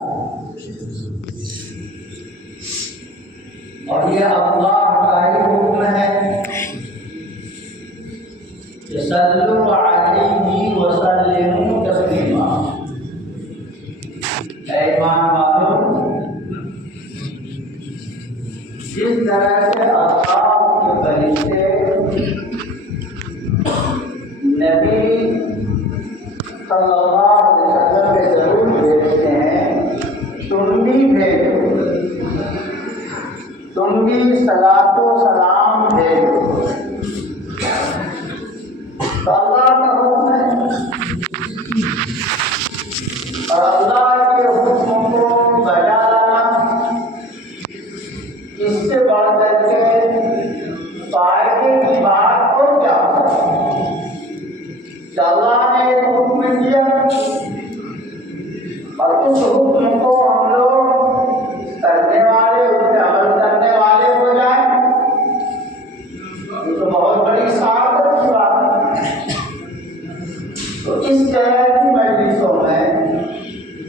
اور یہ اللہ کا ہی حکم ہے کہ صلوا علیہ وسلموا تسلیما۔ اے ایمان والو، جس طرح سے اللہ کے فرشتے نبی صلی اللہ علیہ وسلم کے ضرور بھیجتے ہیں، تم بھی بھیجو، تم بھی صلاۃ و سلام بھیجو۔ تو اللہ کا حکم ہے، اور اللہ کے حکم کو بجا لانا اس سے بڑھ کر کے فائدے کی بات اور کیا ہو سکتی ہے کہ اللہ نے ایک حکم دیا اور اس حکم کو ہم لوگ کرنے والے، اس پہ عمل کرنے والے ہو جائیں، یہ تو بہت بڑی سعادت کی بات ہے۔ تو اس طرح کی مجلسوں میں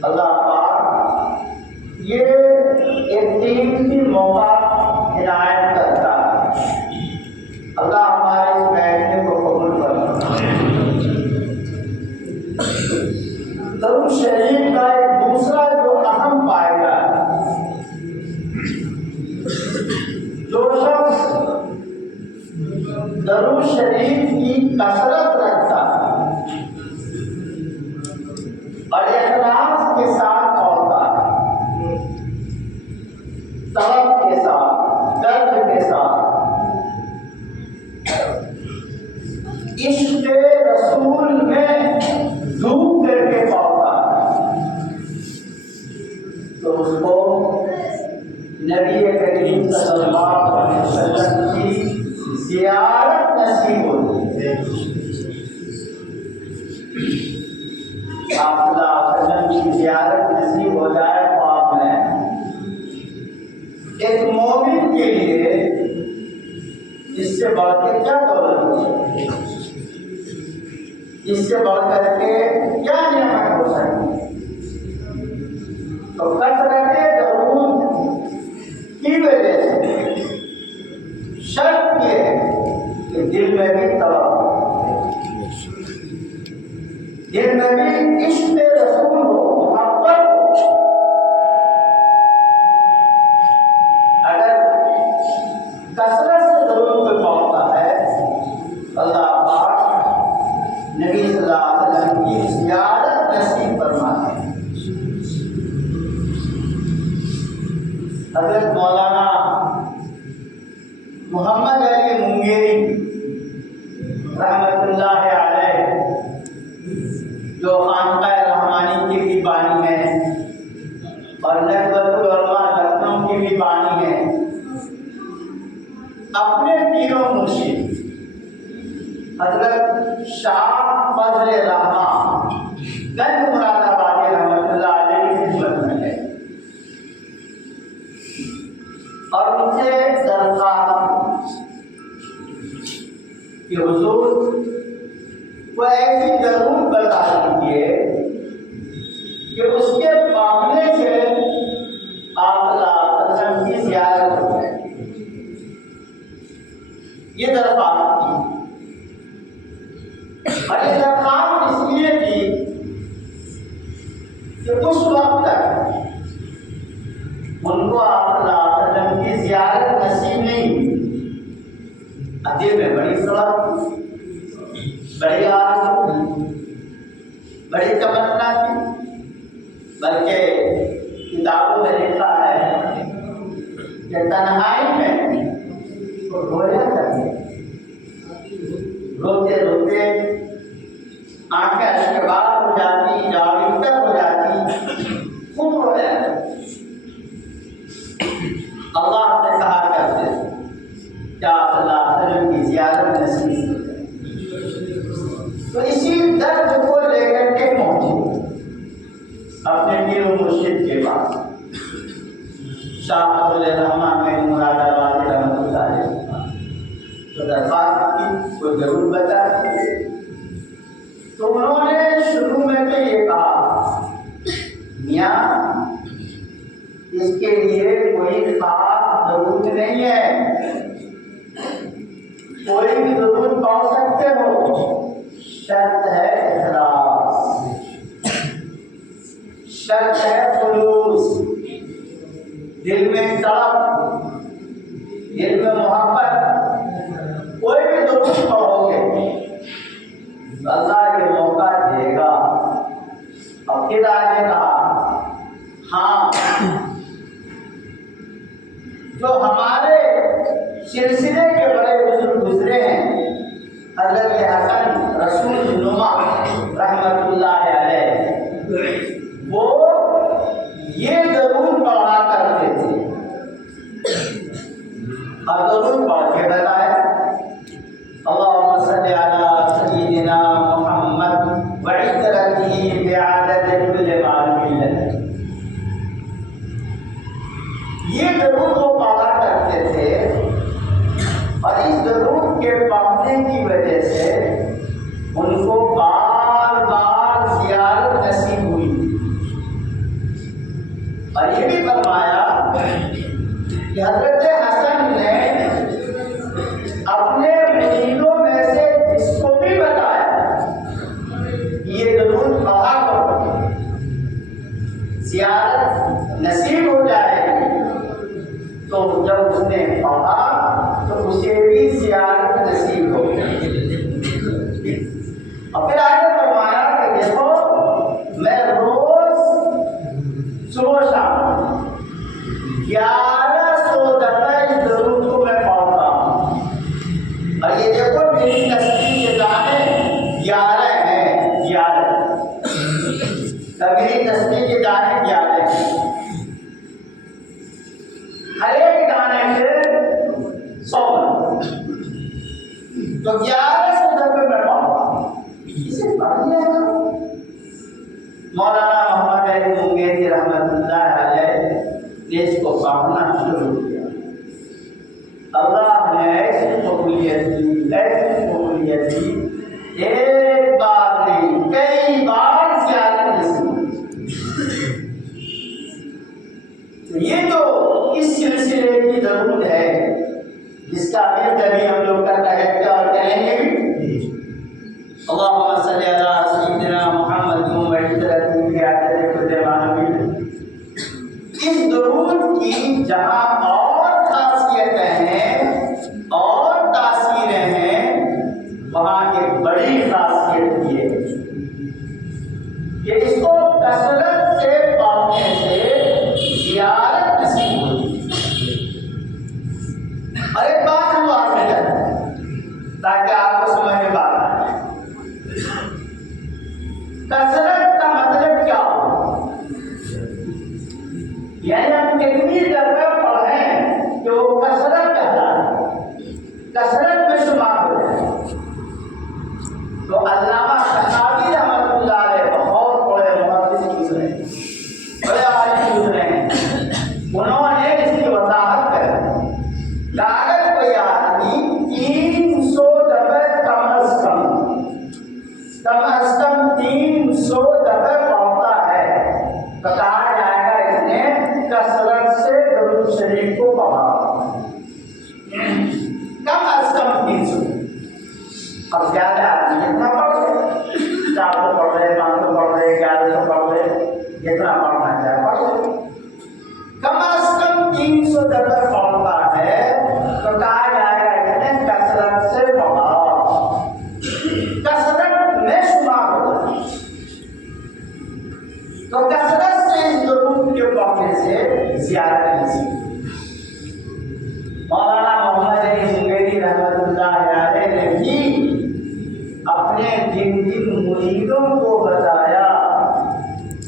اللہ پاک یہ ایک قیمتی موقع عنایت کرتا ہے۔ اللہ ہمارے اس بیٹھنے کو قبول فرمائے۔ درود شریف کا ایک دوسرا جو اہم فائدہ ہے، جو شخص درود شریف کی کثرت رکھتا ہے اور اخلاص کے ساتھ پڑھتا ہے، طلب کے ساتھ، درد کے ساتھ، عشق رسول میں ڈوب کر کے پڑھتا ہے، تو اس کو نبی کریم صلی اللہ علیہ وسلم کی زیارت نصیب ہوتی ہے۔ آپ صلی اللہ علیہ وسلم کی زیارت نصیب ہو جائے تو آپ نے ایک مومن کے لیے اس سے بڑھ کے کیا دولت ہو سکتی ہے، اس سے بڑھ کر کے کیا نعمت ہو سکتی ہے؟ تو کثرت درود کی وجہ سے شرط یہ ہے کہ دل میں بھی طلب ہو، دل میں بھی عشق رسول ہو، محبت ہو۔ اگر کثرت سے درود پہ پڑھتا ہے، اللہ پاک نبی صلی اللہ علیہ وسلم کی زیارت نصیب فرماتے ہیں۔ حضرت مولانا محمد علی منگیری رحمۃ اللہ علیہ، جو خانقاہ رحمانی کی بھی بانی ہے اور ندوۃ العلماء لکھنؤ کی بھی بانی ہے، اپنے پیر و مرشد حضرت شاہ فضل الرحمن گنج مراد آبادی رحمۃ اللہ علیہ کی خدمت میں ہے اور ان سے درخواست کہ حضور وہ ایسی درود بتا دیجیے کہ اس کے پڑھنے سے آپ صلی اللہ علیہ وسلم کی زیارت ہو جائے۔ یہ درخواست کی، اور یہ درخواست اس لیے کی کہ اس وقت تک ان کو آپ صلی اللہ علیہ وسلم کی زیارت نصیب نہیں ہوئی۔ دل میں بڑی طلب، بڑی آرزو، بڑی تمنا تھی، بلکہ کتابوں میں لکھا ہے کہ تنہائی میں وہ رویا کرتے، روتے روتے آنکھیں اشکبار ہو جاتی، جاڑی تر ہو جاتی، خوب رویا کرتے۔ اللہ نے کہا کرتے کیا صلی اللہ علیہ وسلم کی زیارت نصیب ہو جائے۔ تو اسی درد کو لے کر کے پہنچے اپنے پیر و مرشد کے پاس، شاہ فضل الرحمن میں مراد آبادی رحمۃ اللہ علیہ، تو درخواست کی کوئی ضرور بتا دیجیے۔ تو انہوں نے شروع میں تو یہ کہا، میاں اس کے لیے کوئی خاص ضرورت نہیں ہے، کوئی بھی ضرورت پا سکتے ہو، شرط ہے اخلاص، شرط ہے خلوص، دل میں طلب، دل میں محبت، کوئی بھی ضرورت پاؤ گے اللہ یہ موقع دے گا۔ اور پھر آگے کہا ہاں جو ہمارے سلسلے کے بڑے بزرگ گزرے ہیں، حضرت حسن رسول نما رحمت اللہ علیہ، وہ یہ ضرور پڑھا کرتے تھے اور ضرور پڑھ کے بتائے، اللہم صلی علی سیدنا محمد وعطرتہ بعدد کل معلوم لک۔ یہ ضرور وہ پڑھا کرتے تھے اور اس ضرور کے پڑھنے کی وجہ سے ان کو بار بار زیارت نصیب ہوئی، اور یہ بھی فرمایا کہ حضرت حسن نے اپنے مریدوں میں سے جس کو بھی بتایا یہ ضرور پڑھا کرو، زیارت نصیب ہو جائے گی، تو جب اس نے پڑھا تو اسے بھی زیارت نصیب ہو گئی۔ اور پھر آگے فرمایا کہ دیکھو میں روز صبح شام 1100 دفعہ اس ضرور کو میں پڑھتا ہوں، اور یہ دیکھو میری تصویر کے دانے 11 ہیں، 11 میری تصویر کے دانے 11 ہیں، ہر ایک دانے سے 100 تو 1100 دفعہ میں پڑھتا ہوں۔ اسے پڑھ لیا مولانا محمد علی منگیری رحمت اللہ علیہ نے اس کو پڑھنا شروع کیا، اللہ نے ایسی قبولیت دی، ایسی قبولیت دی، ایک بار نہیں کئی بار زیادہ نصیب۔ تو یہ جو اس سلسلے کی ضرورت ہے جس کا ابھی کبھی ہم لوگ کا کہتے اور کریں گے بھی، اللہم صلی علی سیدنا محمد وعطرتہ بعدد کل معلوم، اس درود کی جہاں اور خاصیتیں ہیں اور تاثیریں ہیں، وہاں ایک بڑی خاصیت یہ ہے کہ اس کو کثرت سے پڑھنے سے زیارت نصیب ہوتی ہے۔ اور ایک بات ہم آپ میں کرتے ہیں تاکہ آپ کو سمجھ میں بات آئے، کثرت کا مطلب کیا ہو، یعنی ہم کتنی دفعہ پڑھیں کہ وہ کثرت کہلاتا، کثرت میں شمار ہو جائے۔ تو علامہ شہابی رحمۃ اللہ علیہ بہت بڑے محدث گزرے ہیں، بڑے عالم گزرے ہیں، انہوں نے اس کی وضاحت کر اگر کوئی آدمی 300 دفعہ کم از کم 300 دفعہ پڑھتا ہے تو کہا جائے گا اس نے کثرت سے درود شریف کو پڑھا، کم از کم 300۔ اب زیادہ آدمی جتنا پڑھ رہے، 400 پڑھ رہے، 500 پڑھ رہے، 1100 پڑھ رہے، جتنا پڑھنا چاہے پڑھ رہے، کم از کم 300 دفعہ پڑھتا ہے تو کہا جائے گا اس نے کثرت سے پڑھا، کثرت میں شمار ہوتا ہے۔ تو کثرت سے اس درود کے پڑھنے سے زیارت نصیب۔ مولانا محمد علی منگیری رحمت اللہ علیہ نے بھی اپنے جن مریدوں کو بتایا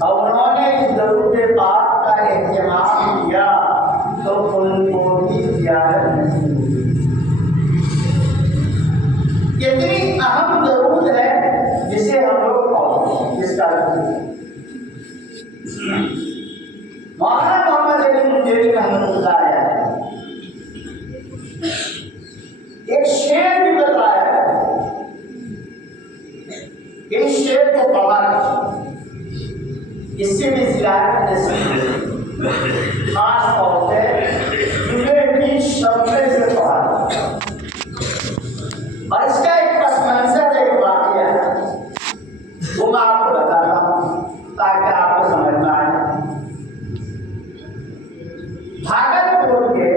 اور انہوں نے اس درود پاک کا اہتمام کیا تو ان کو بھی زیارت نصیب ہوئی۔ کتنی اہم درود ہے جسے ہم لوگ پڑھتے، جس کا مولانا محمد علی منگیری رحمت اللہ علیہ ایک شعر بھی بتایا ہے، اس شعر کو پڑھا اس سے بھی زیارت نصیب۔ خاص طور سے جمعے کی شب میں سے پڑھا، اور اس کا ایک پس منظر ایک واقعہ ہے، وہ میں آپ کو بتاتا ہوں تاکہ آپ کو سمجھ میں آئے۔ بھاگلپور کے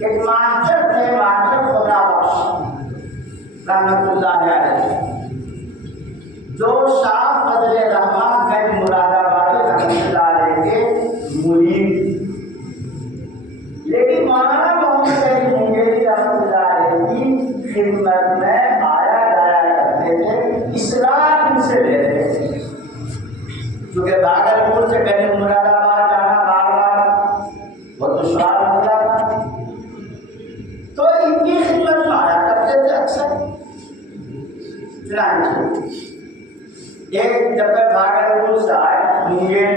ایک ماسٹر تھے، ماسٹر خدا بخش رحمت اللہ علیہ، جو شاہ فضل الرحمان گنج مراد آبادی رحمت اللہ علیہ کے مرید، لیکن مولانا محمد علی منگیری رحمت اللہ علیہ کی خدمت میں آیا جایا کرتے تھے، اصلاح ان سے لیتے تھے، کیونکہ بھاگلپور سے گنج مراد آباد جانا بار بار بہت دشوار ہوتا تھا، تو ان کی خدمت میں آیا کرتے تھے اکثر۔ چنانچہ ایک جب میں بھاگلپور سے آئے منگیر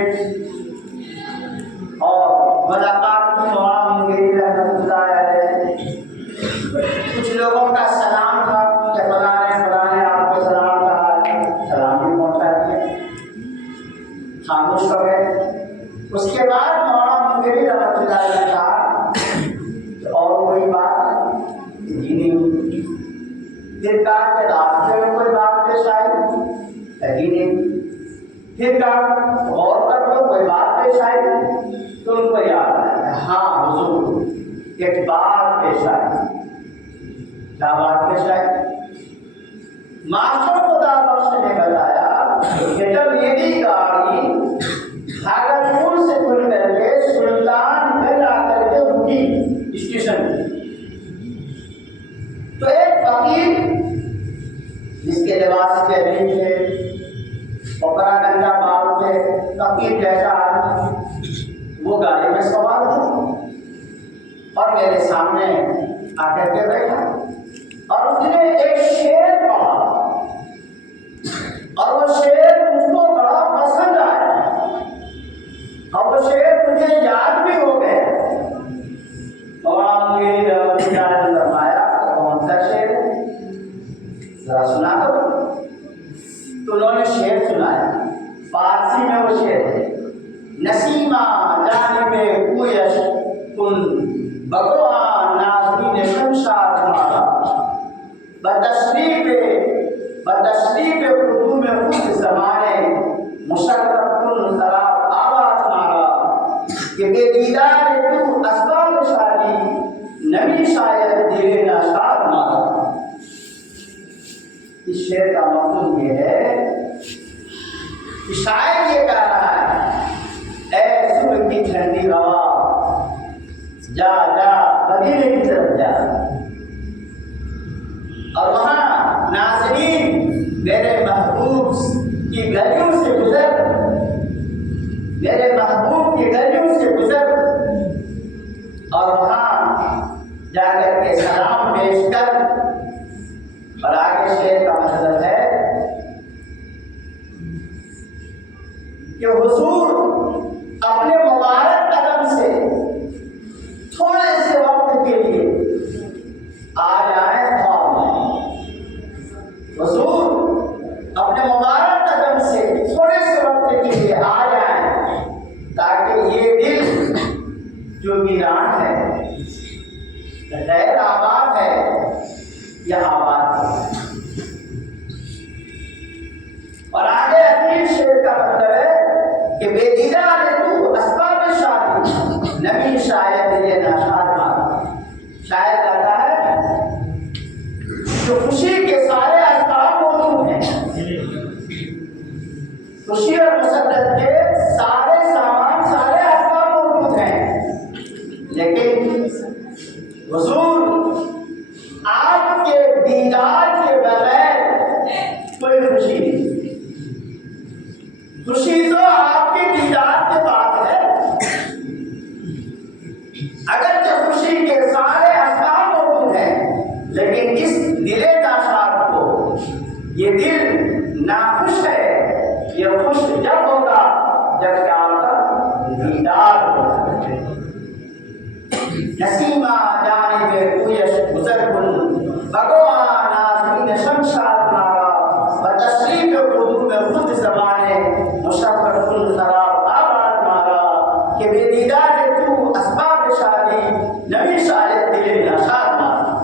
اور ملاقات کی، مولانا منگیری رحمت اللہ علیہ، کچھ لوگوں کا سلام تھا کہ فلاں نے آپ کو سلام کہا، سلام بھی پہنچا دیا، خاموش ہو گئے۔ اس کے بعد مولانا منگیری رحمت اللہ علیہ نے کہا کہ اور کوئی بات جی نہیں، پھر کہا کہ راستے میں کوئی بات پیش آئی، کہیں نہیں، پھر کہا غور کر لو کوئی بات پیش آئی، تو ان کو یاد آیا ہاں حضور ایک بات پیش آئی۔ کیا بات پیش آئی؟ ماسٹر خدا بخش نے بتایا کہ جب میری گاڑی بھاگلپور سے کھل کر کے سلطان گنج آ کر کے رکی اسٹیشن پہ، تو ایک فقیر جس کے لباس کے عظیم تھے، کپڑا گنجا بال تھے، فقیر جیسا آدمی، وہ گاڑی میں سوار ہوا اور میرے سامنے آ کر کے بیٹھا، اور اس نے ایک شعر پڑھا، اور وہ شعر مجھ کو بڑا پسند آیا، اور وہ شعر مجھے یاد بھی ہو گئے۔ اور میری رب نے فرمایا کون سا شعر ہے ذرا سنا دو، تو انہوں نے شعر سنایا، فارسی میں وہ شعر ہے، نسیمہ جانب کویش کن بگوان ناظرین شمشاد مارا، بتشریف قدوم خود زمانے مشرف کن خراب آواز مارا، کہ بے دیدار تو اسباب شادی نمی شاید دل ناشاد مارا۔ اس شعر کا مفہوم یہ ہے کہ شاعر یہ کہہ رہا ہے اے صبح کی ٹھنڈی ہوا جا جا مدینے کی طرف جا، اور وہاں ناظرین میرے محبوب کی گلیوں سے گزر، میرے محبوب کی گلیوں سے گزر، اور وہاں جا کر کے سلام پیش کر۔ اور آگے شعر کا مطلب ہے کہ حضور اپنے مبارک قدم سے تھوڑے سے وقت کے لیے آ جائیں خواب میں، حضور اپنے مبارک قدم سے تھوڑے سے وقت کے لیے آ جائیں، تاکہ یہ دل جو ویران ہے، غیر آباد ہے، یہ آباد ہے۔ اور آگے اپنی شعر کا مطلب ہے کہ بے دیدار تو اسباب شادی نبی شاید یہ ناشاد مارا۔ شاید کہتا ہے جو خوشی کے سارے اسباب موجود ہیں، خوشی اور مسرت کے سارے سامان، سارے اسباب موجود ہیں، لیکن حضور آپ کے دیدار کے بغیر کوئی خوشی نہیں۔ خوشی تو آپ کے دیدار کے بعد ہے، اگرچہ خوشی کے سارے اسباب موجود ہیں، لیکن اس دل ناشاد کو، یہ دل ناخوش ہے، یہ خوش جب ہوگا جب کہ آپ کا دیدار ہوگا۔ نسیمہ جانب کویش گزر کن بگوان ناظرین شمشاد مارا، بتشریف قدوم خود زمانے مشرف کن خراب آباد مارا۔ کہ بے دیدار تو اسباب شادی نبی شاید دل نشاد مانا.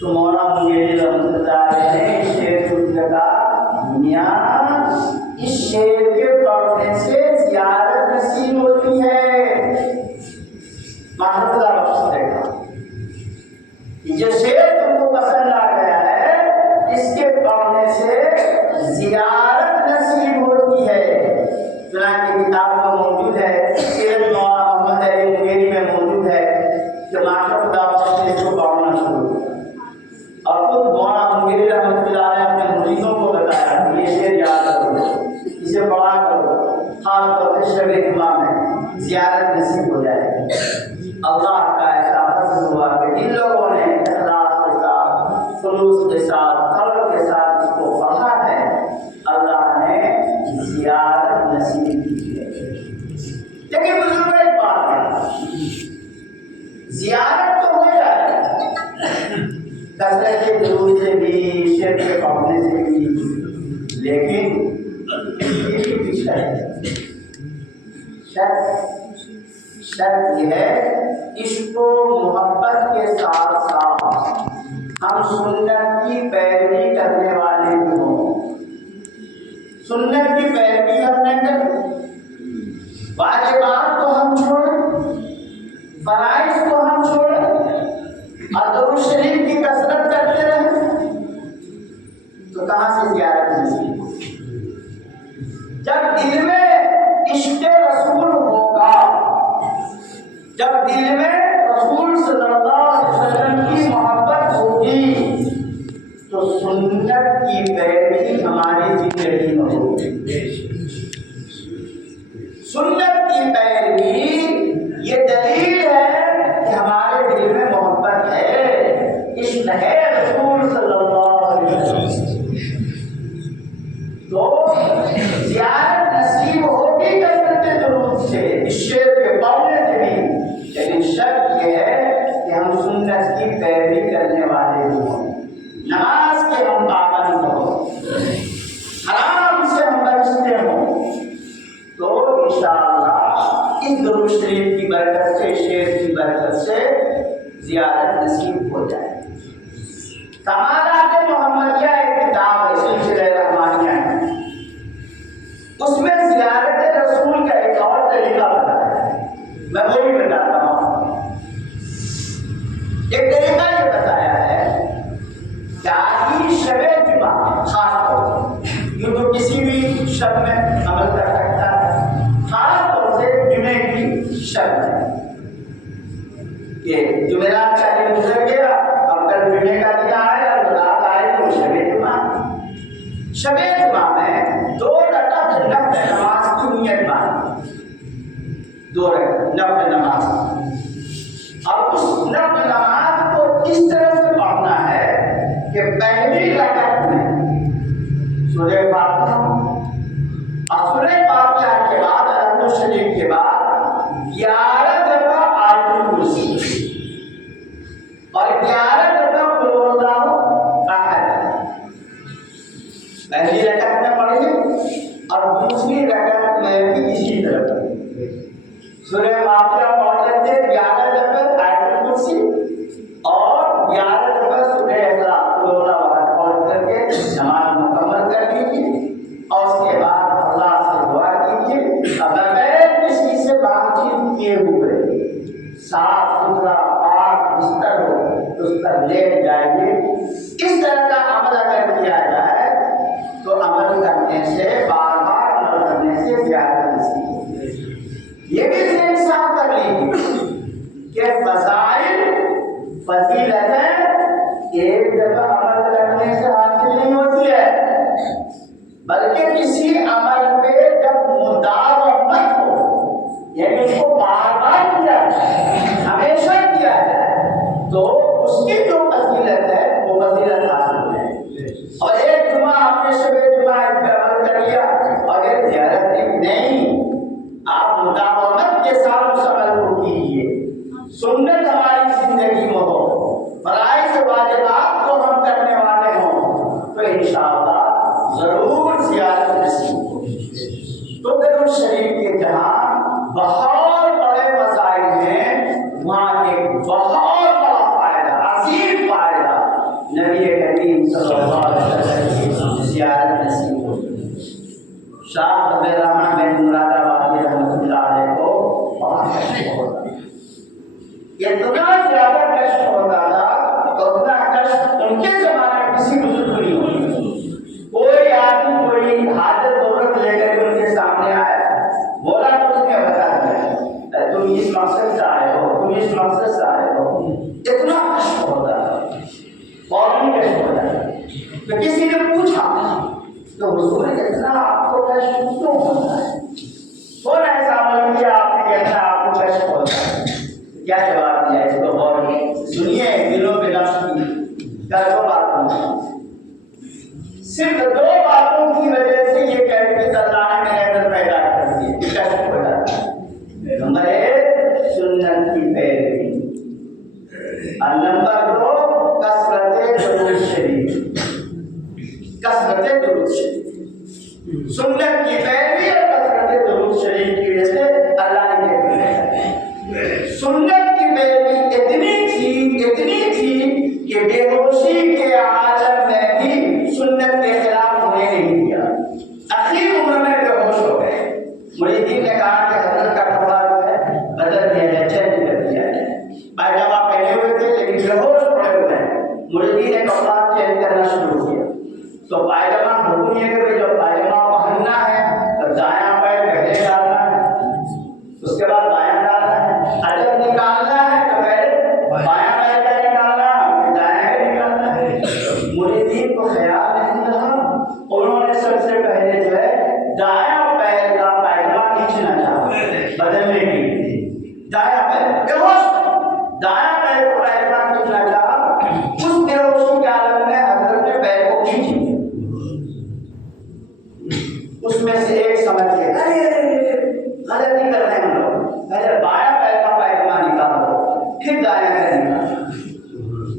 تو مولانا منگیری رحمۃ اللہ علیہ نے شعر کو لگا میاں اس شعر کے پڑھنے سے زیارت نصیب ہوتی ہے. محمد اللہ بخش دیکھا جو شعر تم کو پسند آ گیا ہے اس کے پڑھنے سے زیارت نصیب ہوتی ہے. چنانچہ کتاب میں موجود ہے, سیرت مولانا محمد علی منگیری میں موجود ہے کہ محمد اللہ بخش نے اس کو پڑھنا شروع کیا اور خود مولانا منگیری رحمۃ اللہ علیہ اپنے مریدوں کو بتایا کہ یہ شعر یاد کرو, اسے پڑھا کرو, خاص طور سے شب جمعہ میں زیارت نصیب ہو جائے. اللہ کا ایسا فضل ہوا کہ جن لوگوں نے اخلاص کے ساتھ, خلوص کے ساتھ, قلب کے ساتھ اس کو پڑھا ہے, اللہ نے زیارت نصیب کی ہے. لیکن بزرگوں ایک بات ہے, زیارت تو ہو جائے کثرت درود سے بھی, شعر کے پڑھنے سے بھی, لیکن اس کی شرط یہ ہے عشق و محبت کے ساتھ ساتھ ہم سنت کی پیروی کرنے والے بھی ہوں. سنت کی پیروی ہم نہ کریں, واجبات کو ہم چھوڑیں, فرائض کو ہم چھوڑیں اور درود شریف کی کثرت کرتے رہیں, تو کہاں سے زیارت نصیب ہوگی؟ جب دل میں عشق رسول ہوگا, جب دل میں رسول صلی اللہ علیہ وسلم کی محبت ہوگی, تو سنت کی پیروی ہماری زندگی میں ہوگی. سنت کی پیروی یہ دلیل ہے کہ ہمارے دل میں محبت ہے, عشق ہے رسول صلی اللہ علیہ وسلم. تو زیارت نصیب ہوگی کثرت درود سے, اس شعر کے پڑھنے سے بھی, لیکن شرط یہ ہے کہ ہم سنت کی پیروی کرنے والے ہوں, نماز کے ہم پابند ہوں, حرام سے ہم بچتے ہوں, تو انشاءاللہ اس درود شریف کی برکت سے, شعر کی برکت سے زیارت نصیب ہو جائے. کمالات محمدیہ ایک کتاب ہے, سلسلہ رحمانیہ ہے, اس میں زیارت رسول کا ایک اور طریقہ بتایا ہے. میں وہ بھی بتاتا ہوں. ایک طریقہ یہ بتایا ہے کہ آدمی شب جمعہ خاص طور سے, یوں تو کسی بھی شب میں عمل کر سکتا ہے, خاص طور سے جمعے کی شب میں, کہ جمعرات کا دن گزر گیا, اب کل جمعے کا دن آیا, اور رات آئے تو شب جمعہ. شب جمعہ میں 2 رکعت نفل نماز کی نیت مانی, 2 رکعت نفل نماز, اور اس نفل نماز کو اس طرح سے پڑھنا ہے کہ پہلی رکعت میں سورہ فاتحہ اور سورہ فاتحہ کے بعد الحمد شریف کے بعد 11 دفعہ آیت الکرسی اور 11 دفعہ قل هو اللہ احد پہلی رکعت میں پڑھیں, اور دوسری رکعت میں بھی اسی طرح پڑھیں. سورہ فاتحہ پڑھ لیتے 11 دفعہ آیت الکرسی اور 11 دفعہ سورہ اخلاص قل هو اللہ احد پڑھ کر کے نماز مکمل کر لیجیے, اور اس کے بعد اللہ سے دعا کیجیے, بغیر کسی سے بات چیت کیے ہوئے صاف ستھرا پاک بستر ہو اس پر لیٹ جائیے. اس طرح کا عمل اگر کیا جائے تو عمل کرنے سے, بار بار عمل کرنے سے زیادہ نصیب ہوتی ہے. یہ بھی ذہن صاف کر لیجیے کہ فضائل فضیلتیں ایک دفعہ عمل کرنے سے حاصل نہیں ہوتی ہے, بلکہ کسی عمل پہ جب مداومت ہو, یعنی اس کو بار بار کیا جائے, ہمیشہ کیا جائے, تو اس کی جو فضیلت ہے وہ فضیلت حاصل ہو جائے. اور ایک جمعہ آپ نے شب جمعہ عمل کر لیا اور ایک زیارت نہیں, آپ مداومت کے ساتھ اس عمل کو کیجیے. سنت ہماری زندگی میں ہو, فرائض واجبات کو ہم کرنے والے ہوں, تو انشاءاللہ ضرور زیارت نصیب ہوگی. جہاں بہت بڑے مسائل ہیں، وہاں ایک بہت بڑا فائدہ، عظیم فائدہ نبی کریم صلی اللہ علیہ وسلم کی زیارت نصیب ہوئی۔ شاہ فضل الرحمن بن مراد آبادی رحمۃ اللہ علیہ کو بڑا کشف ہوتا، اتنا زیادہ کشف ہوتا تھا، اتنا کشف ان کے زمانے میں کسی بزرگ کو نہیں ہوتا۔ کوئی آدمی کوئی حاجت ضرورت لے کر ان کے سامنے آیا، بولا تو اس نے بتا دیا تم اس مقصد سے آئے ہو، تم اس مقصد سے آئے ہو۔ اتنا کشف ہوتا ہے، فوراً کشف ہوتا ہے۔ تو کسی نے پوچھا تو حضور اتنا آپ کو کشف کیوں ہوتا ہے؟ کون ایسا عمل کیا آپ نے کہ اتنا آپ کو کشف ہوتا ہے؟ کیا جواب دیا؟ اس کو غور سنیے، دلوں پہ نقش کی دو باتوں، صرف دو باتوں کی وجہ سے یہ کیفیت اللہ نے میرے اندر پیدا کر دی، کشف ہو جاتا ہے۔ نمبر ایک، سنت کی پیروی، اور نمبر دو، کثرت درود شریف، کثرت درود شریف۔ سنت کی پیروی اور کثرت درود شریف کی وجہ سے اللہ نے کیفیت، سنت کی پیروی اتنی تھی کہ بے ہوشی کے عالم میں بھی سنت کے خلاف ہونے نہیں دیا۔ اخیر عمر میں بے ہوش ہو گئے، مریدین نے کہا کہ حضرت کا کپڑا جو ہے بدل دیا جائے، چینج کر دیا جائے۔ پائجامہ پہنے ہوئے تھے لیکن بے ہوش پڑے ہوئے ہیں، مریدین نے کپڑا چینج کرنا شروع کیا۔ تو پائجامہ حکم یہ کہ جب پائجامہ پہننا ہے تو دایاں پیر پہلے ڈالنا ہے، اس کے بعد بایاں ڈالنا ہے، اور جب نکالنا ہے تو پہلے بایاں پیر کا نکالنا ہے، پھر دایاں کا نکالنا ہے۔ مریدین کو خیال نہیں رہا، انہوں نے سب سے پہلے جو ہے دایاں پیر کا پائجامہ کھینچنا چاہا بدلنے کے لیے، دایاں پیر بے ہوش، دایاں پیر کو پائجامہ کھینچنا چاہا، اس بے ہوشی کے عالم میں حضرت نے پیر کو کھینچ لیا۔ اس میں سے ایک سمجھ کے غلطی کر رہے ہیں ہم لوگ، پہلے بایاں پیر کا پائجامہ نکالو پھر دایاں کا نکالو۔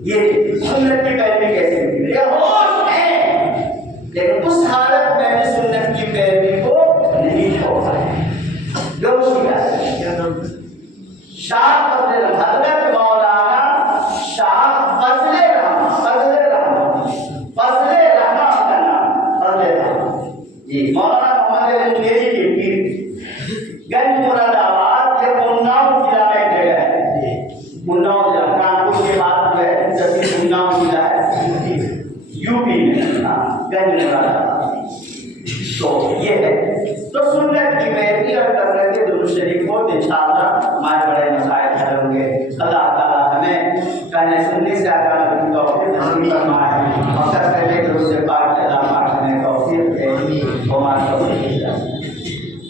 یہ سنت کی پیروی کیسے ہوئی؟ یہ ہوش ہے، لیکن اس حالت میں بھی سنت کی پیروی کو نہیں چھوڑا ہے۔ شاہ فضل حضرت مولانا شاہ فضل جی مولانا محمد میری کی پیر، گنج مراد آباد، یہ اناؤ ضلع میں ایک جگہ ہے، اناؤ ضلع کانپور کے بعد جو ہے جیسے اناؤ ضلع ہے یو پی میں، گنج مراد آباد۔ تو یہ ہے تو سنت کی پیروی اور کثرت درود شریف کو انشاءاللہ ہمارے بڑے مسائل حل ہوں گے۔ اللہ تعالیٰ ہمیں کہنے سننے سے آگاہ توفیق نصیب فرمائے اور کثرت درود پاک